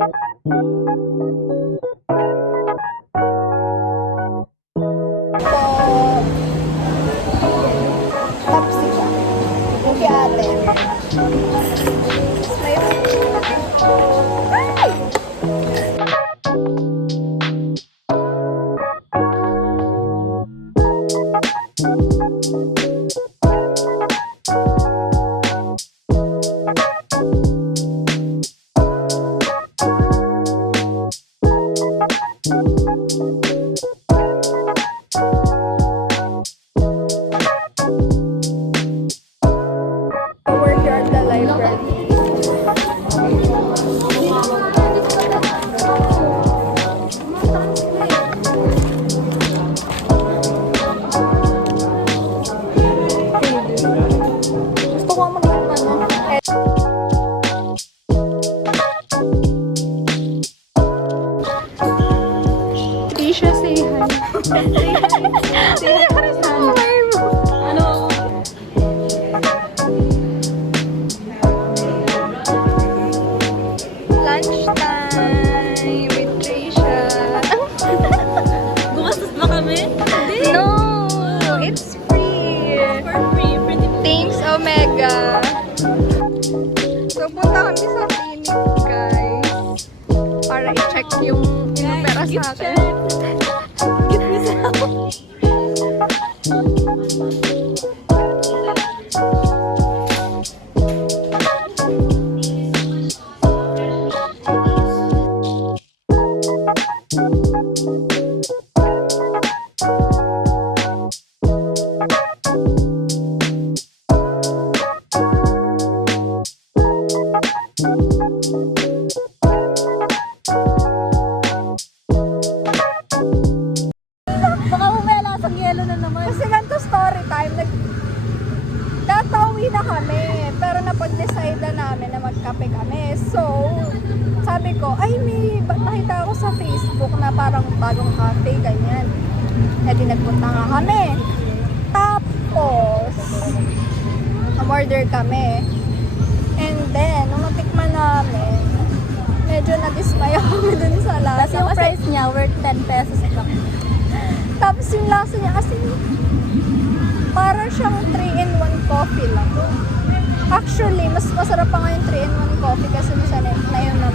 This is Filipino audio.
Tapsi siya. Yung kay ate. May... Ay! Work here at the library. Gusto ko maging ano. Tisha, say hi. Say hi para sa ano? Lunchtime with Trisha. Gumastos ba kami? Hindi. No, it's free. For free. Pretty Thanks, Omega. So, punta kami sa clinic, guys. Para i-check yung pera sa atin. Get me some. Baka umaya lasang yelo na naman. Kasi ganito story time, tatawi na kami, pero napag-decide na namin na magkape kami. So, sabi ko, ay nakita ako sa Facebook na parang bagong cafe, ganyan. E di nagpunta nga kami. Tapos, umorder kami. And then, nung natikman namin, medyo nadismaya kami dun sa lasa. Tapos yung Kasi price niya worth 10 pesos lang. tapos yung lasa niya kasi para siyang 3-in-1 coffee lang. Actually, mas masarap pa nga yung 3-in-1 coffee kasi sa na yun na